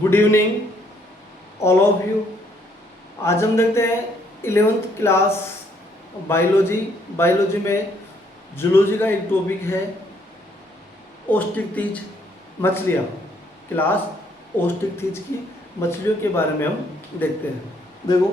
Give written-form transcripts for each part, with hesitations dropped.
Good evening all of you. आज हम देखते हैं 11th क्लास बायोलॉजी में जूलॉजी का एक टॉपिक है ओस्टिकतीज मछलियाँ। क्लास ओस्टिकतीज की मछलियों के बारे में हम देखते हैं। देखो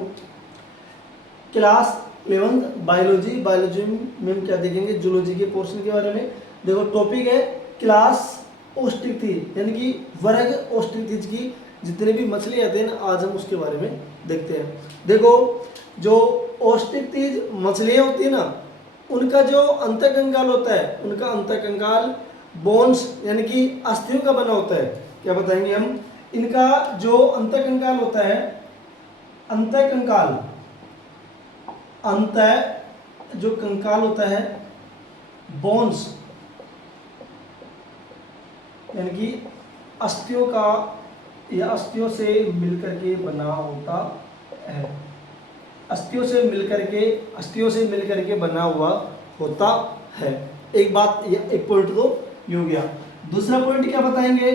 क्लास 11th बायोलॉजी में हम क्या देखेंगे, जूलॉजी के पोर्शन के बारे में। देखो टॉपिक है क्लास ओस्टिकतीज यानी कि वर्ग ओस्टिकतीज की जितने भी मछली आते हैं ना, आज हम उसके बारे में देखते हैं। देखो जो ओस्टिकतीज मछलियाँ होती है ना, उनका जो अंतःकंकाल होता है, उनका अंतःकंकाल बोन्स यानी कि अस्थियों का बना होता है। क्या बताएंगे हम, इनका जो अंतःकंकाल होता है, अंतःकंकाल जो कंकाल होता है बोन्स यानी कि अस्थियों का या अस्थियों से मिलकर के बना होता है। अस्थियों से मिलकर के बना हुआ होता है। एक बात, एक पॉइंट तो ये हो गया। दूसरा पॉइंट क्या बताएंगे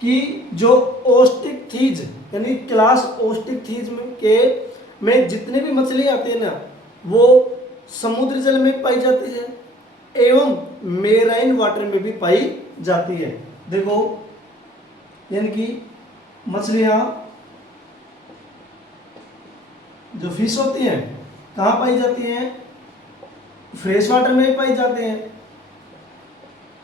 कि जो ओस्टिकथीज यानी क्लास ओस्टिकथीज में जितने भी मछली आती है ना, वो समुद्र जल में पाई जाती है एवं मेराइन वाटर में भी पाई जाती है। देखो यानी कि मछलियाँ जो फिश होती हैं कहाँ पाई जाती हैं, फ्रेश वाटर में ही पाई जाती हैं।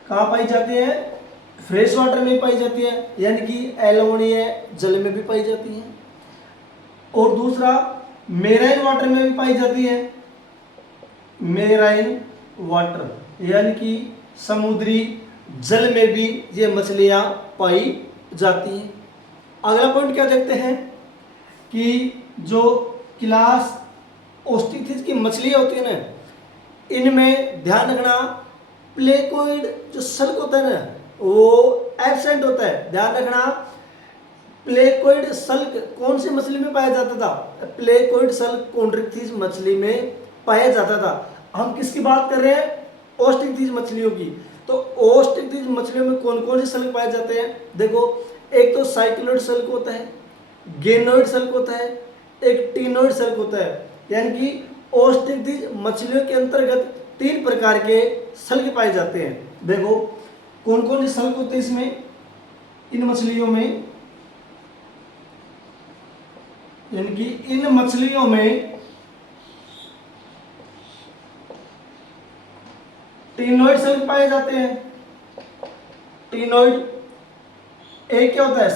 कहाँ पाई जाती है, फ्रेश वाटर में ही पाई जाती है, यानी कि एलोनिया जल में भी पाई जाती हैं। और दूसरा मेराइन वाटर में भी पाई जाती है। मेराइन वाटर यानी कि समुद्री जल में भी ये मछलियाँ पाई जाती हैं। अगला पॉइंट क्या देखते हैं कि जो क्लास ओस्टिकथीज की मछलियाँ होती है ना, इनमें ध्यान रखना प्लेकोइड जो सल्क होता है ना, वो एब्सेंट होता है। ध्यान रखना प्लेकोइड सल्क कौन सी मछली में पाया जाता था, प्लेकोइड सल्क कॉन्ड्रिक्थीज मछली में पाया जाता था। हम किसकी बात कर रहे हैं, ओस्टिकथीज मछलियों की। तो ओस्टिकथीज मछलियों में कौन कौन से सल्क पाए जाते हैं, देखो एक तो साइक्लोइड सल्क होता है, गेनोइड सल्क होता है, एक टीनोइड सल्क होता है। यानी कि ओस्टिकथीज मछलियों के अंतर्गत 3 प्रकार के सल्क पाए जाते हैं। देखो कौन कौन से सल्क होते हैं इसमें, इन मछलियों में, यानी कि इन मछलियों में टीनोइड सल्क पाए जाते हैं। टीनोइड, एक क्या होता है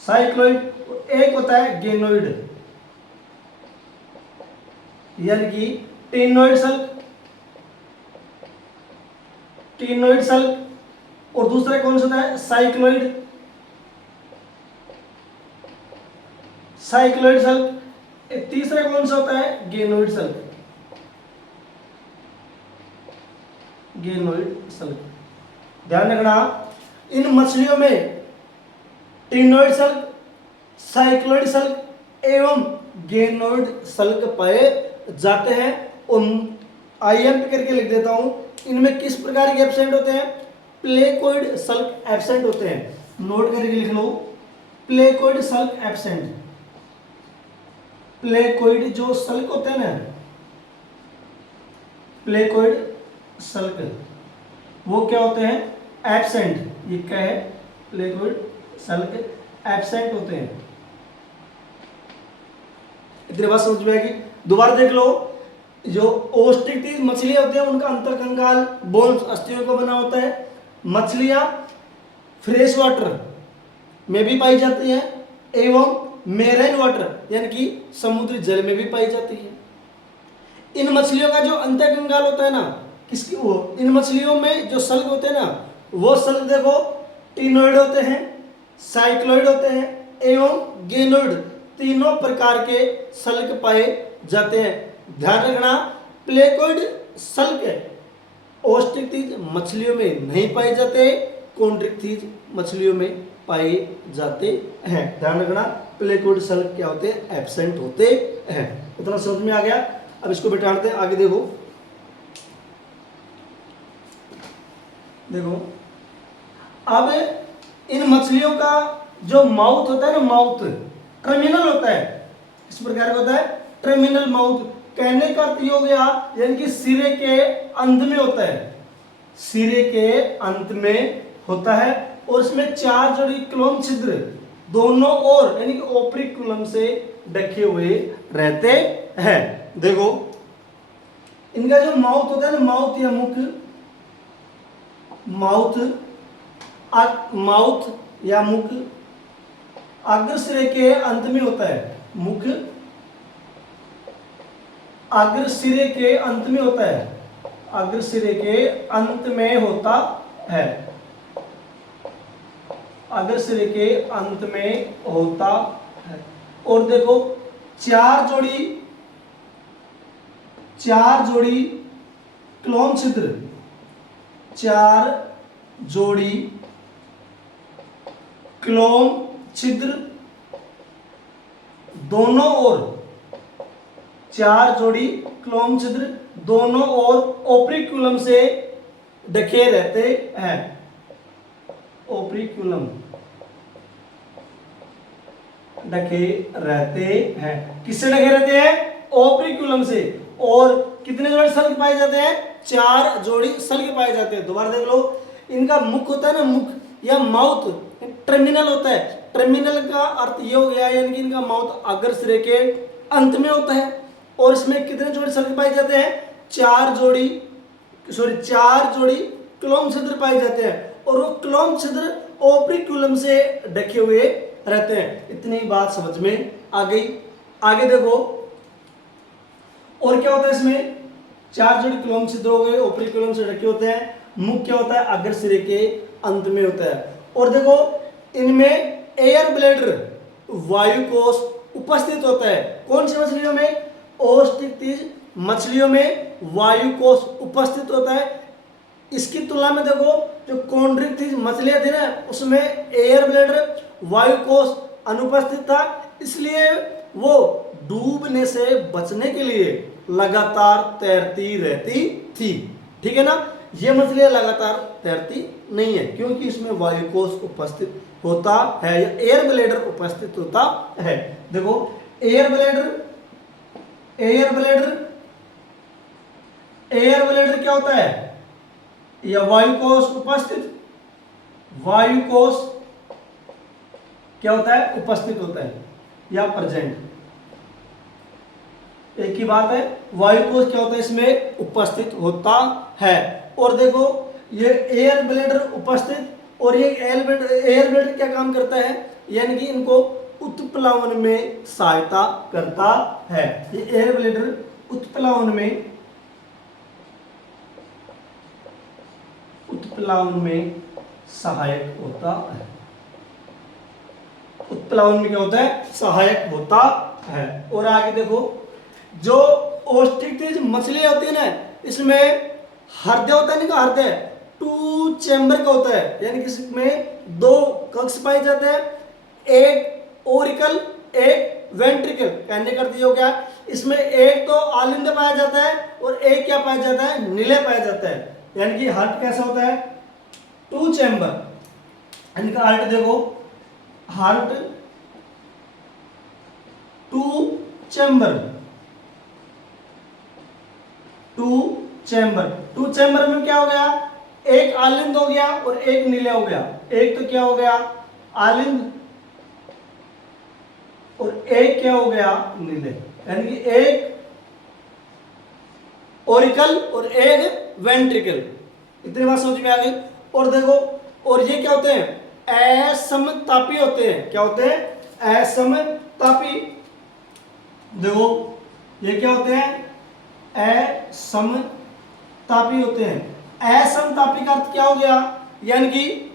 साइक्लोइड, एक होता है गेनोइड यानी कि टीनोइड सल्क, और दूसरा कौन सा होता है साइक्लोइड सल्क। तीसरा कौन सा होता है गेनोइड सल्क। ध्यान रखना इन मछलियों में टीनोइड सल्क, साइक्लोइड सल्क एवं गेनोइड सल्क पाए जाते हैं। और आईएम पे करके लिख देता हूं, इनमें किस प्रकार के एब्सेंट होते हैं, प्लेकोइड सल्क एब्सेंट होते हैं। नोट करके लिख लो, प्लेकोइड सल्क एब्सेंट। प्लेकोइड जो सल्क होते हैं ना, प्लेकोइड सल्क वो क्या होते हैं एब्सेंट। ये क्या है, प्लेकोइड सल्क एब्सेंट होते हैं। इतनी बात समझ में आएगी। दोबारा देख लो, जो ओस्टिकथीज मछलियां होती हैं उनका अंतःकंकाल बोन्स अस्थियों का बना होता है। मछलियां फ्रेश वाटर में भी पाई जाती हैं एवं मेराइन वाटर यानी कि समुद्री जल में भी पाई जाती है। इन मछलियों का जो अंतःकंकाल होता है ना, किसकी वो, इन मछलियों में जो सल्क होते हैं ना, वो सल्क देखो टीनोइड होते हैं, साइक्लोइड होते हैं एवं गेनोइड, तीनों प्रकार के सल्क पाए जाते हैं। ध्यान रखना प्लेकोइड सल्क ओस्टिकथीज मछलियों में नहीं पाए जाते, कॉन्ड्रिक्थीज मछलियों में पाए जाते हैं। ध्यान रखना प्लेकोइड सल्क क्या होते हैं, एब्सेंट होते हैं। इतना समझ में आ गया। अब इसको बिठाते हैं, आगे देखो अब इन मछलियों का जो माउथ होता है ना, माउथ टर्मिनल होता है, इस प्रकार का होता है टर्मिनल माउथ। कहने का अर्थ ये हो गया, यानी कि सिरे के अंत में होता है, सिरे के अंत में होता है, और इसमें 4 जोड़ी क्लोम छिद्र दोनों ओर यानी कि ओप्रिकुलम से ढके हुए रहते हैं। देखो इनका जो माउथ होता है ना, माउथ या मुख, माउथ या मुख अग्र सिरे के अंत में होता है, मुख अग्र सिरे के अंत में होता है, अग्र सिरे के अंत में होता है, अग्र सिरे के अंत में होता है। और देखो 4 जोड़ी क्लोम छिद्र, 4 जोड़ी क्लोम छिद्र दोनों ओर, 4 जोड़ी क्लोम छिद्र दोनों ओर ओप्रिकुलम से ढके रहते हैं, ओप्रिकुलम ढके रहते हैं। किससे ढके रहते हैं? ओप्रिकुलम से। और कितने जोड़ी सल्क पाए जाते हैं? 4 जोड़ी सल्क पाए जाते हैं। दोबारा देख लो, इनका मुख होता है ना, मुख या माउथ टर्मिनल होता है। टर्मिनल का अर्थ ये हो गया, यानी कि इनका माउथ अग्र सिरे के अंत में होता है, और इसमें कितने जोड़ी सल्क पाए जाते हैं? 4 जोड़ी क्लोम छिद्र पाए जाते हैं, और वो क्लोम छिद्र ओप्रिकुलम से ढके हुए रहते हैं। इतनी बात समझ में आ गई। आगे देखो और क्या होता है इसमें? 4 जोड़ी क्लोम छिद्र हो गए, ओप्रिकुलम से ढके होते हैं। मुख क्या होता है? अग्र सिरे के अंत में होता है। और देखो इनमें एयर ब्लैडर, वायु कोश उपस्थित होता है। कौन सी मछलियों में? ओस्टिकटिज मछलियों में वायु कोश उपस्थित होता है। इसकी तुलना में देखो जो कॉन्ड्रिक्टिज मछलियां थी ना, उसमें एयर ब्लैडर, वायु कोश अनुपस्थित था, इसलिए वो डूबने से बचने के लिए लगातार तैरती रहती थी। ठीक है ना? ये मछलियां लगातार तैरती नहीं है, क्योंकि इसमें वायु कोश उपस्थित होता है या एयर ब्लैडर उपस्थित होता है। देखो एयर ब्लैडर क्या होता है? या वायु कोश उपस्थित, वायु कोश क्या होता है? उपस्थित होता है या प्रेजेंट, एक ही बात है। वायु कोश क्या होता है? इसमें उपस्थित होता है। और देखो ये एयर ब्लैडर उपस्थित, और ये एयर ब्लैडर क्या काम करता है? यानी कि इनको उत्प्लावन में सहायता करता है। ये एयर ब्लैडर उत्प्लावन में सहायक होता है। उत्प्लावन में क्या होता है? सहायक होता है। और आगे देखो जो ओस्टिकटिज मछली होती है ना, इसमें हृदय होता है ना, हृदय 2 चैम्बर का होता है, यानी कि इसमें 2 कक्ष पाए जाते हैं, एक ओरिकल, एक वेंट्रिकल। कहने का अर्थ ये हो गया, इसमें एक तो आलिंद पाया जाता है और एक क्या पाया जाता है? निलय पाया जाता है। यानी कि हार्ट कैसा होता है? 2 चैम्बर। इनका हार्ट देखो, हार्ट 2 चैम्बर, 2 चैम्बर में क्या हो गया? एक आलिंद हो गया और एक निलय हो गया। एक तो क्या हो गया? आलिंद, और एक क्या हो गया? निलय। यानी कि एक ओरिकल और एक वेंट्रिकल। इतनी बात समझ में आ गई। और देखो, और ये क्या होते हैं? असमतापी होते हैं। क्या होते हैं? असमतापी। देखो ये क्या होते हैं? असमतापी होते हैं। असमतापी का अर्थ क्या हो गया? यानी कि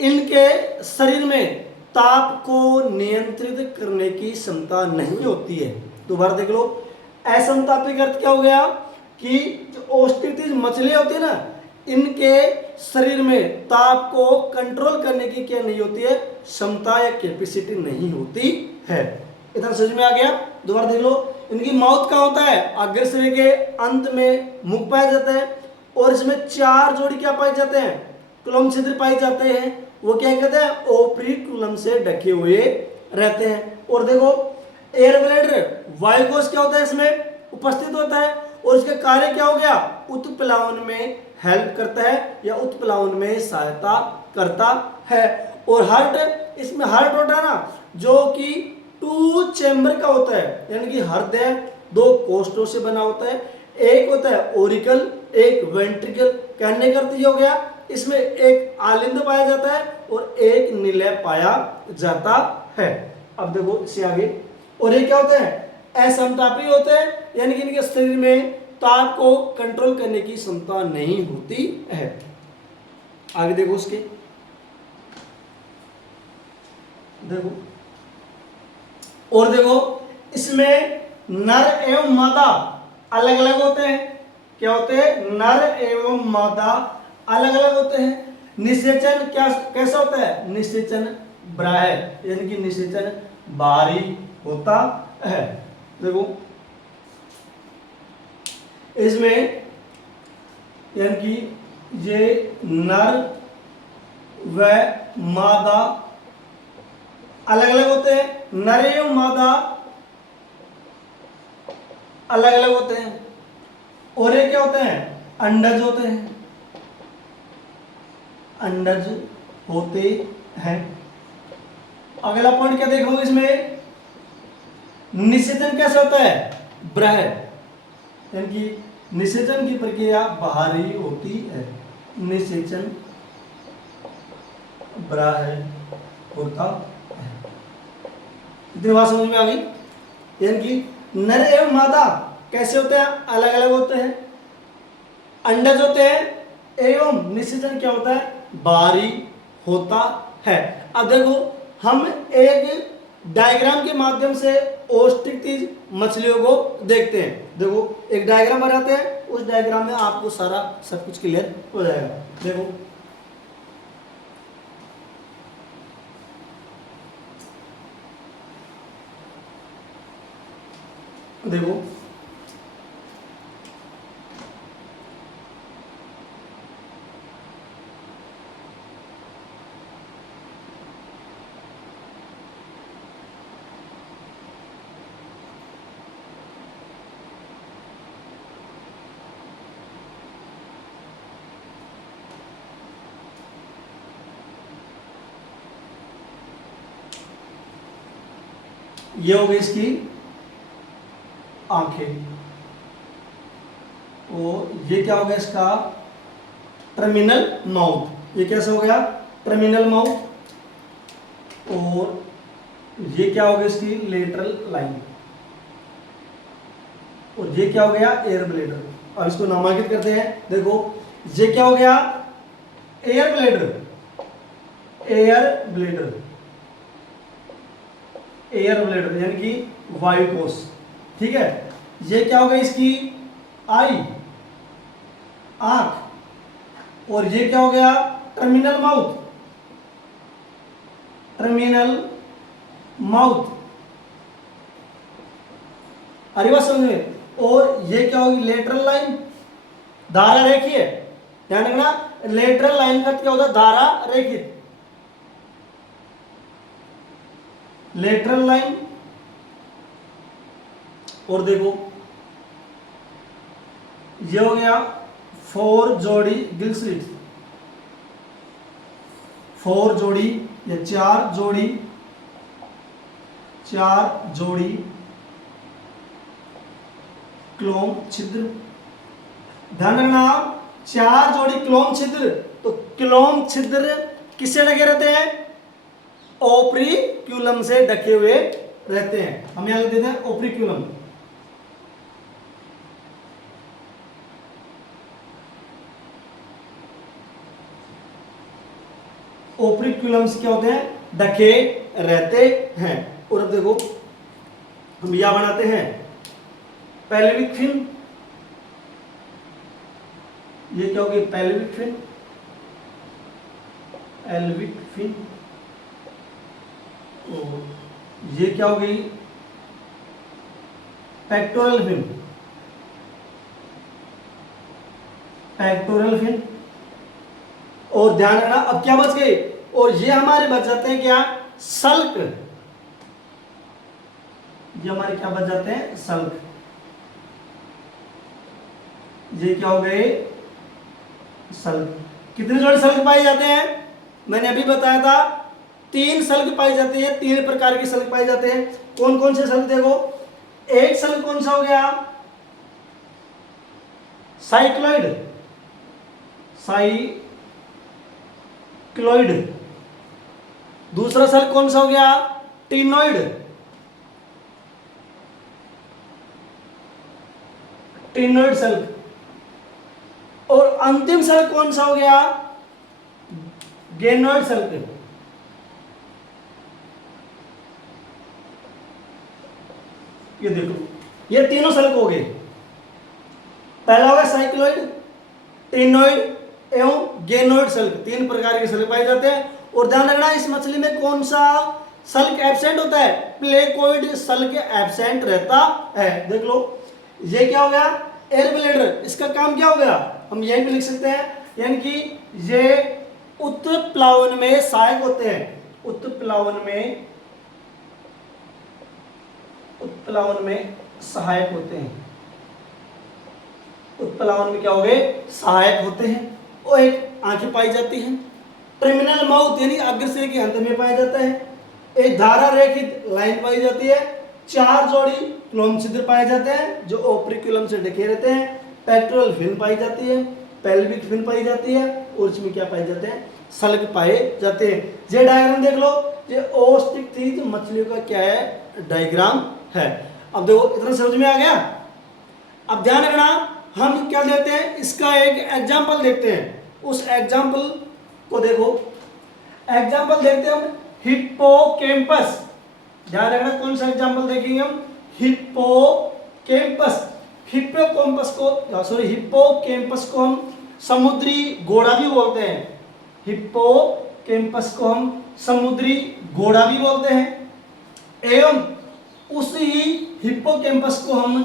इनके शरीर में ताप को नियंत्रित करने की क्षमता नहीं होती है। दोबारा देख लो, असमतापी का अर्थ क्या हो गया? कि जो ओस्टिकटिज मछलियां होती है ना, इनके शरीर में ताप को कंट्रोल करने की क्या नहीं होती है? क्षमता या कैपेसिटी नहीं होती है। इतना समझ में आ गया? दोबारा देख लो, इनकी माउथ कहाँ होता है? अग्र सिरे के अंत में मुख पाया जाता है, और इसमें 4 जोड़ी क्या पाए जाते हैं? क्लोम छिद्र पाए जाते हैं वो क्या कहते हैं, ओप्रिक्यूलम से ढके हुए रहते हैं। और देखो एयर ब्लैडर वायुकोश क्या होता है इसमें उपस्थित होता है और उसका कार्य क्या हो गया, उत्प्लावन में हेल्प करता है या उत्प्लावन में सहायता करता है। और हार्ट, इसमें हार्ट होता है ना जो कि 2 चैम्बर का होता है, यानी कि हृदय 2 कोष्ठों से बना होता है, एक होता है ओरिकल एक वेंट्रिकल। कहने का अर्थ ये हो गया इसमें एक आलिंद पाया जाता है और एक निलय पाया जाता है। अब देखो इससे आगे, और ये क्या होते हैं असमतापी होते हैं, यानी कि इनके शरीर में ताप को कंट्रोल करने की क्षमता नहीं होती है। आगे देखो उसके, देखो और देखो इसमें नर एवं मादा अलग अलग होते हैं। क्या होते हैं, नर एवं मादा अलग अलग होते हैं। निषेचन क्या कैसा होता है, निषेचन बाह्य, यानी कि निषेचन बाहरी होता है। देखो इसमें यानी कि ये नर व मादा अलग अलग होते हैं, नर एवं मादा अलग अलग होते हैं। और ये क्या होते हैं, अंडज होते हैं, अंडज होते हैं। अगला पॉइंट क्या देखोगे इसमें, निषेचन कैसे होता है, बाह्य, यानी कि निषेचन की प्रक्रिया बाहरी होती है, निषेचन बाह्य होता है। इतनी बात समझ में आ गई। यानी कि नर एवं मादा कैसे होते हैं, अलग अलग होते हैं, अंडज होते हैं एवं निषेचन क्या होता है, बाहरी होता है। अब देखो हम एक डायग्राम के माध्यम से ओस्ट्रिच मछलियों को देखते हैं। देखो एक डायग्राम बनाते हैं, उस डायग्राम में आपको सारा सब कुछ क्लियर हो जाएगा। देखो देखो ये हो गई इसकी आंखें, और ये क्या हो गया इसका टर्मिनल माउथ। ये कैसे हो गया, टर्मिनल माउथ। और ये क्या हो गया इसकी लेटरल लाइन, और ये क्या हो गया एयर ब्लेडर। अब इसको नामांकित करते हैं। देखो ये क्या हो गया, air bladder, air bladder, air bladder यानी कि वायुकोश, ठीक है। ये क्या हो गया इसकी आई, आंख, और ये क्या हो गया टर्मिनल माउथ, टर्मिनल माउथ। अरे बात समझ में। और ये क्या होगी लेटरल लाइन, धारा रेखीय, ध्यान रखना लेटरल लाइन का क्या होता है, धारा रेखित, लेटरल लाइन। और देखो ये हो गया 4 जोड़ी गिल स्लिट, 4 जोड़ी या 4 जोड़ी, 4 जोड़ी क्लोम छिद्र। ध्यान रखना 4 जोड़ी क्लोम छिद्र। तो क्लोम छिद्र किससे ढके रहते हैं, ओप्रिक्यूलम से ढके हुए रहते हैं। हम यहां लिख देते हैं ओप्रिक्यूलम। ओप्रिक्यूलम से क्या होते हैं, ढके रहते हैं। और अब देखो हम यह बनाते हैं पेल्विक फिन। ये क्या होगी पेल्विक फिन, पेल्विक फिन। और ये क्या हो गई पेक्टोरल फिन, पेक्टोरल फिन। और ध्यान रखना अब क्या बच गए, और ये हमारे बच जाते हैं क्या, सल्क। ये हमारे क्या बच जाते हैं, सल्क। ये क्या हो गए, सल्क। कितने जोड़े सल्क पाए जाते हैं, मैंने अभी बताया था 3 सल्क पाए जाते हैं, 3 प्रकार के सल्क पाए जाते हैं। कौन कौन से सल्क, देखो एक सल्क कौन सा हो गया, साइक्लॉइड, साइक्लॉइड। दूसरा सल्क कौन सा हो गया, टिनोइड, टिनोइड सल्क। और अंतिम सल्क कौन सा हो गया, गेनोइड सल्क। ये देखो ये तीनों सल्क हो गए। पहला होगा साइक्लोइड, टिनोइड एवं गेनोइड सल्क, 3 प्रकार के सल्क पाए जाते हैं। और ध्यान रखना इस मछली में कौन सा सल्क एब्सेंट होता है, प्लेकोइड सल्क एब्सेंट रहता है। देख लो ये क्या हो गया, एयर ब्लैडर। इसका काम क्या हो गया, हम यही पे लिख सकते हैं, यानी कि ये उत्प्लावन में सहायक होते हैं, उत्प्लावन में सहायक होते हैं, उत्प्लावन में क्या हो गए, सहायक होते हैं। और एक आंखें पाई जाती हैं, टर्मिनल माउथ यानी अग्रसिर के अंत में पाया जाता है। एक धारा रेखित लाइन पाई जाती है। 4 जोड़ी क्लोम छिद्र पाए जाते हैं जो ओप्रिकुलम से ढके रहते हैं। पेक्टोरल फिन पाई जाती है, पेल्विक फिन पाई जाती है, और इसमें क्या पाए जाते हैं, सल्क पाए जाते हैं। ये डायग्राम देख लो, ये ओस्टिक थी जो मछलियों का क्या है, डायग्राम है। अब देखो इतना समझ में आ गया। अब ध्यान रखना हम क्या लेते हैं, इसका एक एग्जाम्पल देखते हैं। उस एग्जाम्पल को देखो, एग्जाम्पल देखते हैं हम हिप्पोकैम्पस। ध्यान रखना कौन सा एग्जाम्पल देखेंगे हम, हिप्पोकैम्पस। हिप्पोकैम्पस को हम समुद्री घोड़ा भी बोलते हैं, हिप्पोकैम्पस को हम समुद्री घोड़ा भी बोलते हैं। एवं उसी हिप्पोकैम्पस को हम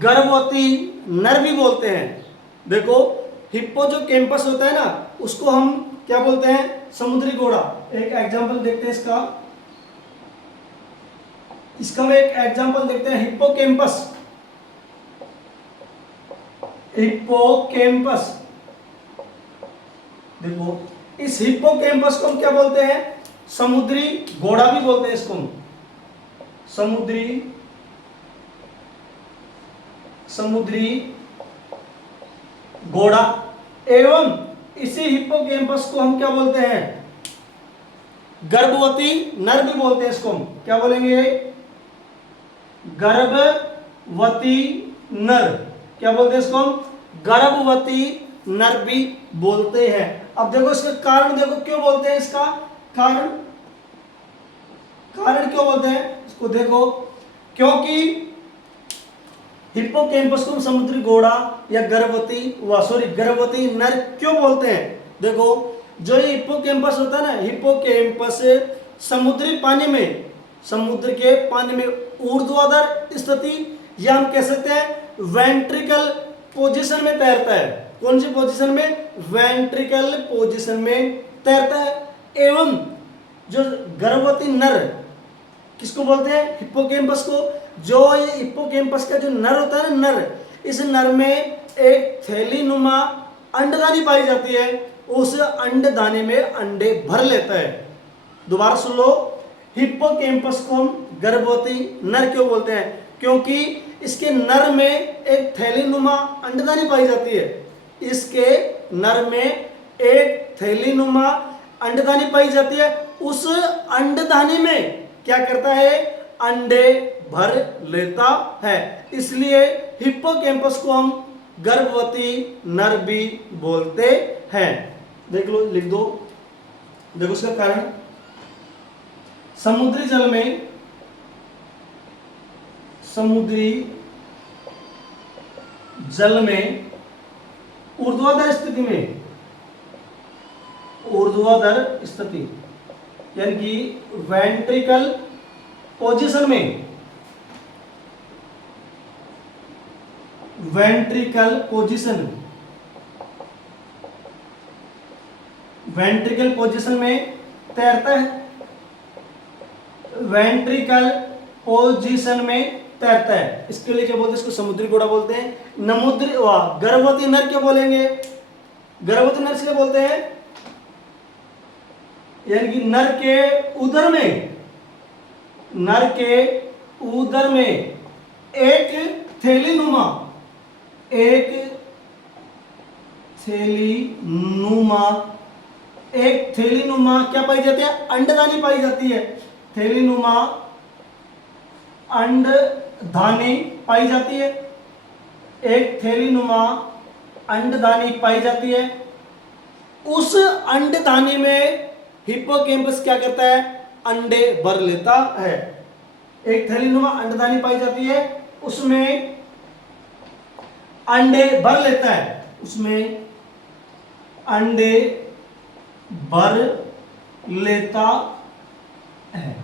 गर्भवती नर भी बोलते हैं। देखो हिप्पो जो कैंपस होता है ना, उसको हम क्या बोलते हैं, समुद्री घोड़ा। एक एग्जांपल देखते हैं इसका हम एक एग्जांपल देखते हैं, हिप्पोकैम्पस। हिप्पोकैम्पस देखो, इस हिप्पोकैम्पस को हम क्या बोलते हैं, समुद्री घोड़ा भी बोलते हैं। इसको हम समुद्री घोड़ा। एवं इसी हिप्पोकैम्पस को हम क्या बोलते हैं, गर्भवती नर भी बोलते हैं। इसको हम क्या बोलेंगे, गर्भवती नर। क्या बोलते हैं इसको हम, गर्भवती नर भी बोलते हैं। अब देखो इसका कारण देखो, क्यों बोलते हैं, इसका कारण क्यों बोलते हैं इसको देखो, क्योंकि हिप्पोकैम्पस को समुद्री घोड़ा या गर्भवती नर क्यों बोलते हैं। देखो जो ये हिप्पोकैम्पस होता है ना, हिप्पोकैम्पस समुद्री पानी में, समुद्र के पानी में ऊर्ध्वाधर स्थिति या हम कह सकते हैं वेंट्रिकल पोजीशन में तैरता है। कौन सी पोजीशन में, वेंट्रिकल पोजीशन में तैरता है। एवं जो गर्भवती नर किसको बोलते हैं, हिप्पोकैम्पस को। जो ये हिप्पोकैम्पस का जो नर होता है ना, नर, इस नर में एक थैलीनुमा अंडदानी पाई जाती है। उस अंडदानी में अंडे भर लेता है। दोबारा सुन लो, हिप्पोकैम्पस को हम गर्भवती नर क्यों बोलते हैं, क्योंकि इसके नर में एक थैलीनुमा अंडदानी पाई जाती है। इसके नर में एक थैलीनुमा अंडदानी पाई जाती है। उस अंडदानी में क्या करता है, अंडे भर लेता है। इसलिए हिप्पोकैम्पस को हम गर्भवती नर भी बोलते हैं। देख लो, लिख दो, देखो इसका कारण, समुद्री जल में, समुद्री जल में ऊर्ध्वाधर स्थिति में, ऊर्ध्वाधर स्थिति यानी कि वेंट्रिकल पोजीशन में, वेंट्रिकल पोजीशन वेंट्रिकल पोजीशन में तैरता है, वेंट्रिकल पोजीशन में तैरता है। इसके लिए क्या बोलते हैं, इसको समुद्री घोड़ा बोलते हैं। नमुद्री वाह गर्भवती नर क्या बोलेंगे, गर्भवती नर इसलिए बोलते हैं यानी कि नर के उदर में, नर के उदर में एक थैलीनुमा, एक थैलीनुमा, एक थैलीनुमा क्या पाई जाती है, अंडदानी पाई जाती है। थैलीनुमा अंडदानी पाई जाती है, एक थैलीनुमा अंडदानी पाई जाती है। उस अंडदानी में हिप्पोकैम्पस क्या करता है, अंडे भर लेता है। एक थैलीनुमा अंडदानी पाई जाती है, उसमें अंडे भर लेता है, उसमें अंडे भर लेता है।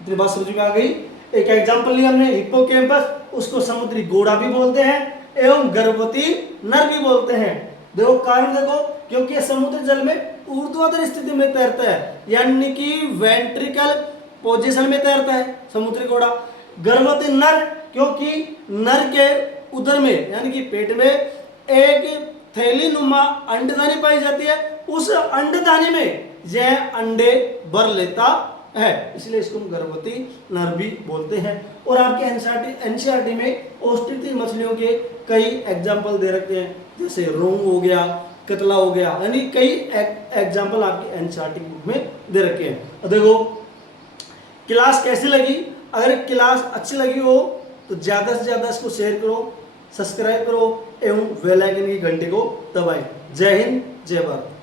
इतनी बात समझ में आ गई। एक एग्जांपल लिया हमने हिप्पोकैम्पस, उसको समुद्री घोड़ा भी बोलते हैं एवं गर्भवती नर भी बोलते हैं। देखो कारण देखो, क्योंकि यह समुद्र जल में ऊर्ध्वाधर स्थिति में तैरता है, यानी कि वेंट्रिकल पोजीशन में तैरता है समुद्री घोड़ा। गर्भवती नर, क्योंकि नर के उदर में यानी कि पेट में एक थैलीनुमा अंडदानी पाई जाती है, उस अंडदानी में यह अंडे भर लेता है, इसलिए इसको हम गर्भवती नर भी बोलते हैं। और आपके एनसीईआरटी में ओस्ट्रिच मछलियों के कई एग्जाम्पल दे रखे हैं, जैसे रोंग हो गया, कतला हो गया, यानी कई एग्जाम्पल आपके एनसीईआरटी बुक में दे रखे हैं। देखो क्लास कैसी लगी, अगर क्लास अच्छी लगी हो तो ज़्यादा से ज़्यादा इसको शेयर करो, सब्सक्राइब करो एवं बेल आइकन की घंटी को दबाएं। जय हिंद, जय भारत।